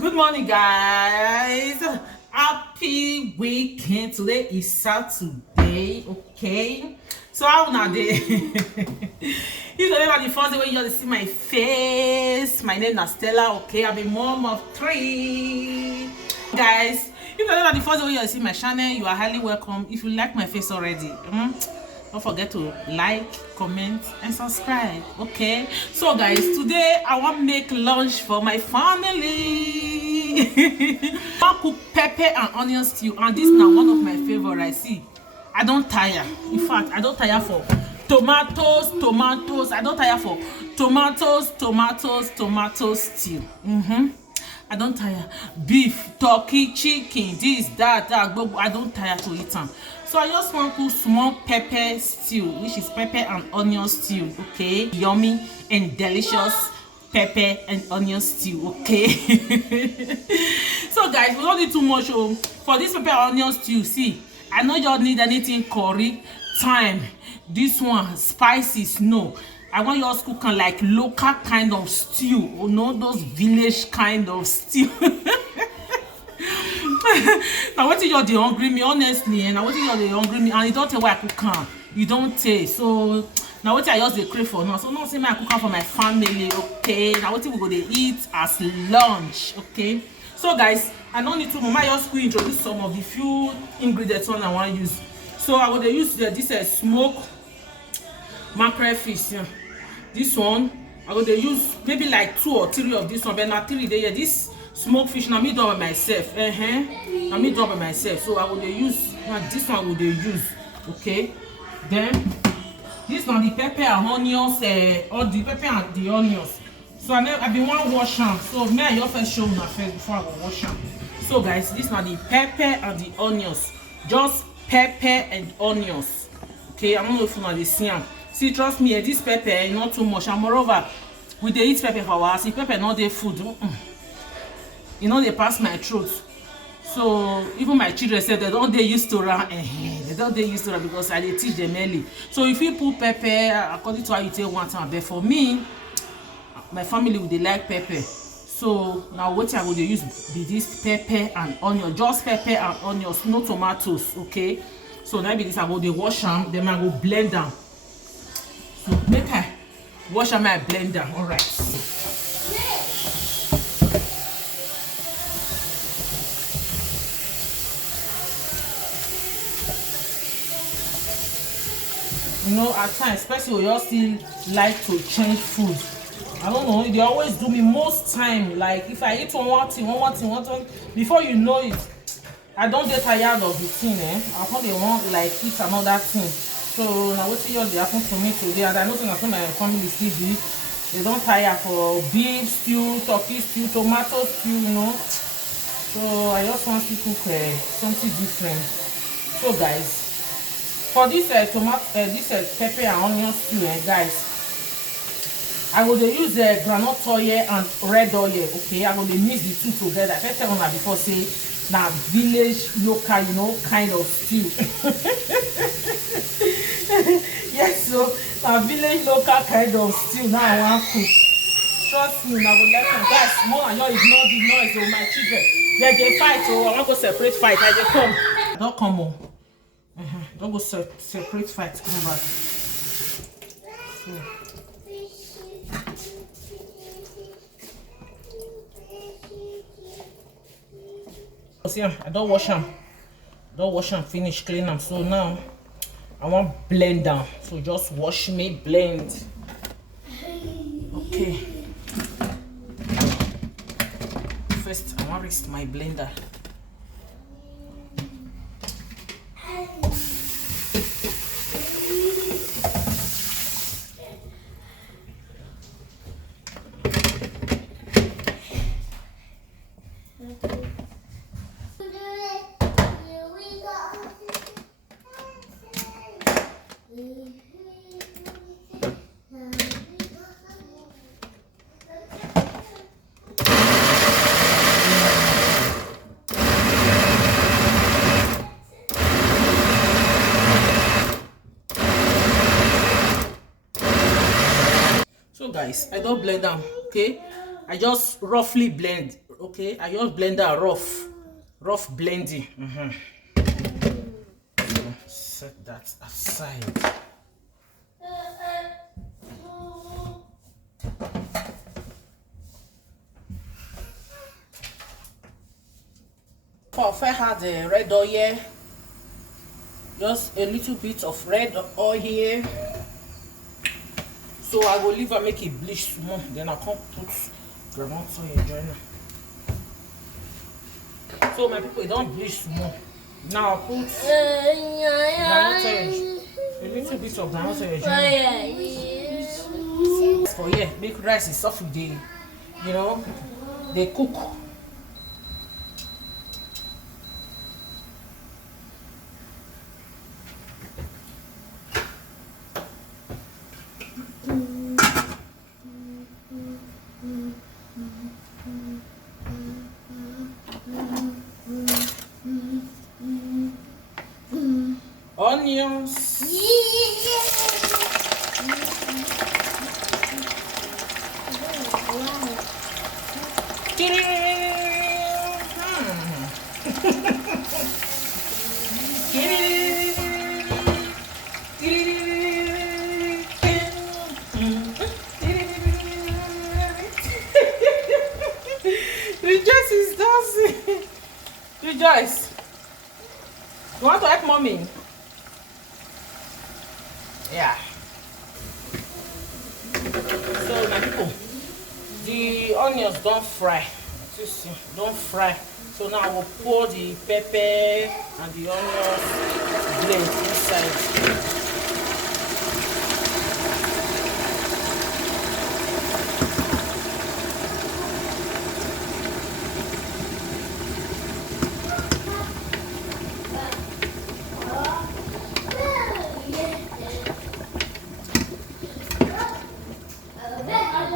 Good morning, guys. Happy weekend. Today is Saturday. Okay. So how now day? If you remember the first day when you just see my face, my name is Stella. Okay, I'm a mom of 3. Guys, if you remember the first day when you see my channel, you are highly welcome. If you like my face already, don't forget to like, comment and subscribe. Okay, so guys, today I want to make lunch for my family. I cook pepper and onion stew, and this is now one of my favorite. See, I don't tire. In fact, I don't tire for tomatoes. I don't tire for tomatoes stew. I don't tire. Beef, turkey, chicken, this, that, I don't tire to eat them. So I just want to cook small pepper stew, which is pepper and onion stew. Okay, yummy and delicious pepper and onion stew. Okay. So guys, we don't need too much for this pepper and onion stew. See, I know you don't need anything curry, thyme, this one spices. No, I want yours cooking like local kind of stew, you know, those village kind of stew. Now what you're the hungry me, honestly, and now what you're the hungry me, and you don't tell why I cook. You don't taste. So now what I just the crave for now. So now say I cook for my family. Okay, now what we go to eat as lunch. Okay, so guys, I don't need to mama just introduce some of the few ingredients one I want to use. So I will use this smoked mackerel fish. Yeah. This one I will use maybe like 2 or 3 of this one, but not 3 there. This smoked fish now me done by myself. Now me done by myself. So I will use this one. Will use. Okay. Then this one the pepper and onions. Or the pepper and the onions. So I been want wash them. So may I first show you first before I go wash them. So guys, this one the pepper and the onions. Just pepper and onions. Okay, I don't know if you know the same. See, trust me, this pepper not too much. And moreover, we dey eat pepper for our house. If pepper not dey food, you know they pass my throat. So even my children said they don't dey used to run. They don't dey used to run because I dey teach them early. So if you put pepper according to how you take one time, but for me, my family would they like pepper. So now what I will use be this pepper and onion, just pepper and onions, no tomatoes. Okay. So now be this I go dey wash them, then I go blend them. So make I wash my blender. All right. You know, at times, especially when you still like to change food. I don't know, they always do me most time. Like if I eat one thing, before you know it, I don't get tired of the thing. I probably want like eat another thing. So now what they happen to me today, and I know that my family still do. They don't tire for beef stew, turkey stew, tomato stew, you know. So I just want to cook something different. So guys, for this this pepper and onion stew, guys, I will use groundnut oil and red oil. Okay, I will mix the two together. I tell you before say now village local, you know, kind of stew. Yes, so a village local kind of stew now I want to cook. Trust me, I will let them guys more and you ignore the noise of my children. They fight, so I want to separate fight. I they come. Don't come on. Don't go separate fight. Come back. So. See, I don't wash them. Don't wash them. Finish clean them. So now I want blend them. So just wash me, blend. Okay. First, I want to rest my blender. So guys, I don't blend them. Okay, I just roughly blend Okay, I just blend that rough blending. So set that aside. If I had the red oil, just a little bit of red oil. So I will leave and make it bleach small. Then I can't put groundnut oil join. So my people, it don't bleach small. Now I put groundnut oil, a little bit of groundnut oil join. For yeah, make rice is soft with the, you know, they cook. Onions. Rejoice is dancing. Rejoice. You want to help mommy? Yeah. So my people, the onions don't fry. Don't fry. So now I will pour the pepper and the onions blend inside.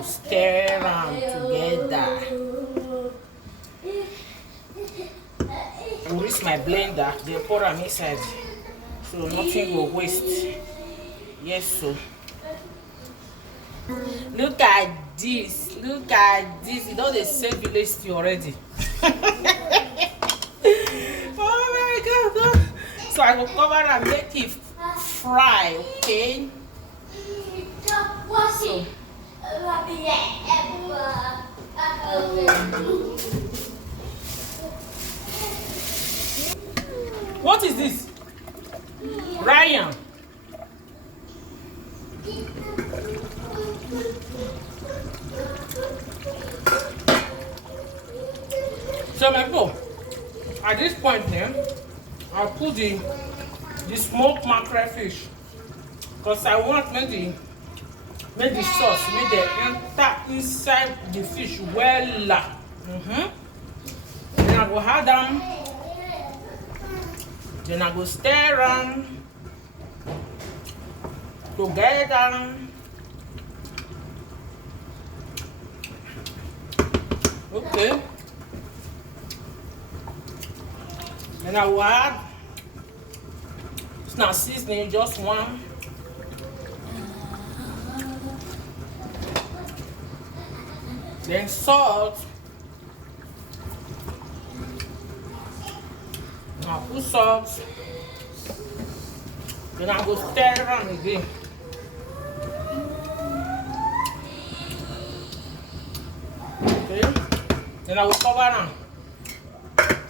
Stir them together. I will use my blender, they pour them inside, so nothing will waste. Yes, so look at this, you know they save village stew already. Oh my god. So I will cover and make it fry, okay? So what is this? Ryan. So my people, at this point here, I'll put the smoked mackerel fish, because I want make the sauce make the enter inside the fish well. Then I go add them. Then I go stir them together. Okay. Then I will add, it's not seasoning, just one. Then salt. Now put salt. Then I go stir them again. Okay. Then I will cover them.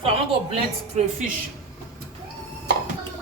So I want to go blend crayfish.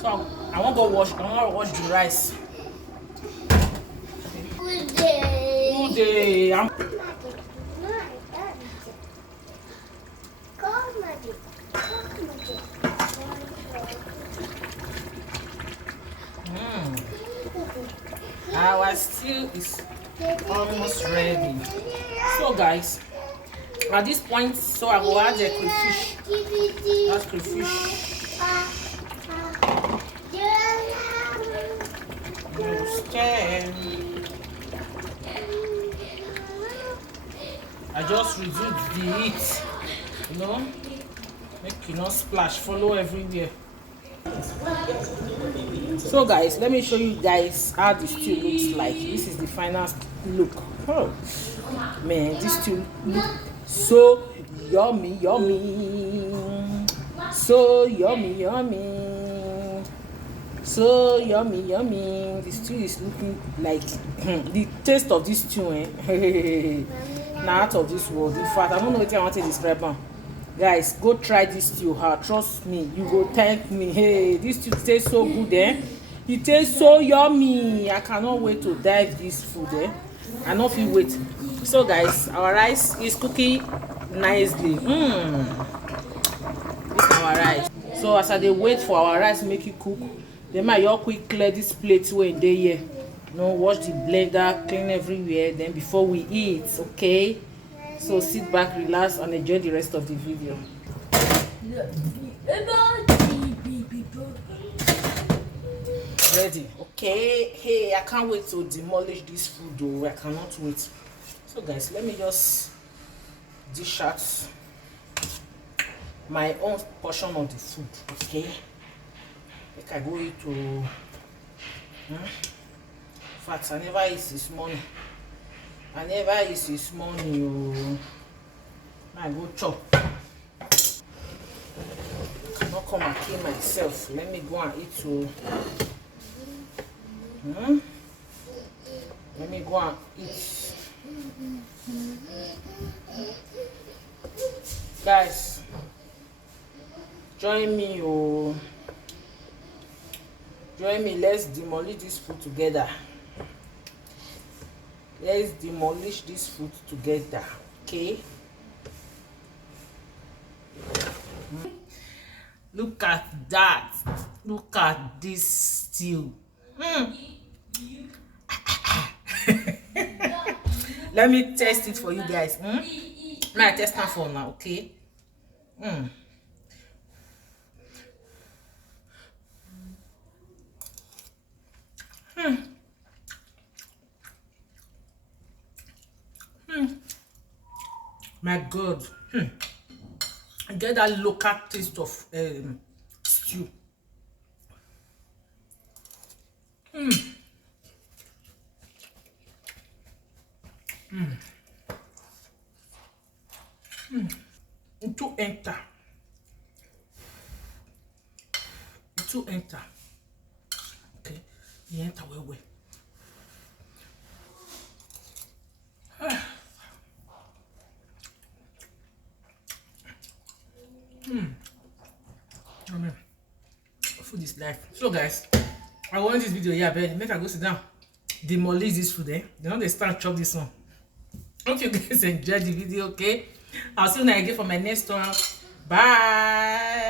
So I want to wash the rice. Good day. Our stew is almost ready. So guys, at this point, so I will add the crayfish. That's crayfish. Stir. I just reduce the heat, you know, make it not splash, follow everywhere. So guys, let me show you guys how the stew looks like. This is the final look. Oh man, this stew looks So yummy, yummy. So yummy, yummy. So yummy, yummy. The stew is looking like the taste of this stew, eh? Now out of this world. In fact, I don't know what I want to describe now. Guys, go try this stew. Trust me, you go thank me. Hey, this stew tastes so good, eh? It tastes so yummy. I cannot wait to dive this food, eh? I no fit wait. So guys, our rice is cooking nicely. This is our rice. So as I dey wait for our rice make it cook, then my y'all quick clear this plate wey dey here. Wash the blender, clean everywhere. Then before we eat, okay? So sit back, relax, and enjoy the rest of the video. Ready? Okay. Hey, I can't wait to demolish this food though. I cannot wait. So guys, let me just dish out my own portion of the food, okay? Make I go eat to in fact, I never eat this morning. I never eat this morning. I go chop. I cannot come and kill myself. Let me go and eat to let me go and eat. Guys, join me, join me. Let's demolish this food together. Let's demolish this food together, okay? Look at that. Look at this stew. Let me test it for you guys. Let me test it for now, okay? My God. Get that local taste of stew. Into enter. Into enter. Okay. You enter well. Food is life. So guys, I want this video here, but make I go sit down, demolish this food, eh? They don't start chop this one. Hope you guys enjoyed the video, okay? I'll see you again for my next one. Bye.